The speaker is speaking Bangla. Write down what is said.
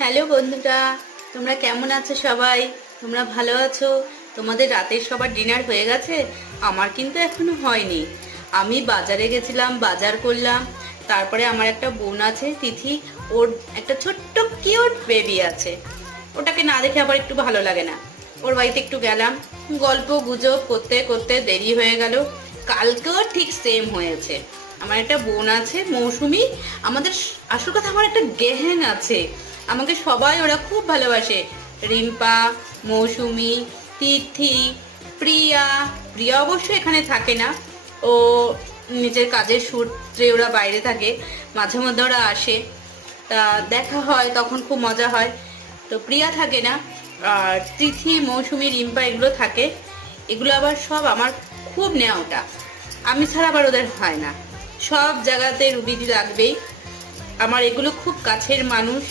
হ্যালো বন্ধুরা, তোমরা কেমন আছো? সবাই তোমরা ভালো আছো? তোমাদের রাতের সবার ডিনার হয়ে গেছে? আমার কিন্তু এখনো হয়নি। আমি বাজারে গেছিলাম, বাজার করলাম। তারপরে আমার একটা বোন আছে তিথি, ওর একটা ছোট্ট কিউট বেবি আছে। ওটাকে না দেখে আবার একটু ভালো লাগে না। ওর বাড়িতে একটু গেলাম, গল্প গুজব করতে করতে দেরি হয়ে গেল। কালকেও ঠিক সেম হয়েছে। আমার একটা বোন আছে মৌসুমি, আমাদের আসল কথা আমার একটা গেহেন আছে। আমাকে সবাই ওরা খুব ভালোবাসে। রিম্পা, মৌসুমি, তিথি, প্রিয়া। প্রিয়া অবশ্য এখানে থাকে না, ও নিজের কাজের সূত্রে ওরা বাইরে থাকে। মাঝে মধ্যে ওরা আসে, তা দেখা হয়, তখন খুব মজা হয়। তো প্রিয়া থাকে না, আর তিথি, মৌসুমি, রিম্পা এগুলো থাকে। এগুলো আবার সব আমার খুব নেওয়া ওটা, আমি ছাড়া আবার ওদের হয় না। সব জায়গাতে রুবিদি লাগবেই। আমার এগুলো খুব কাছের মানুষ।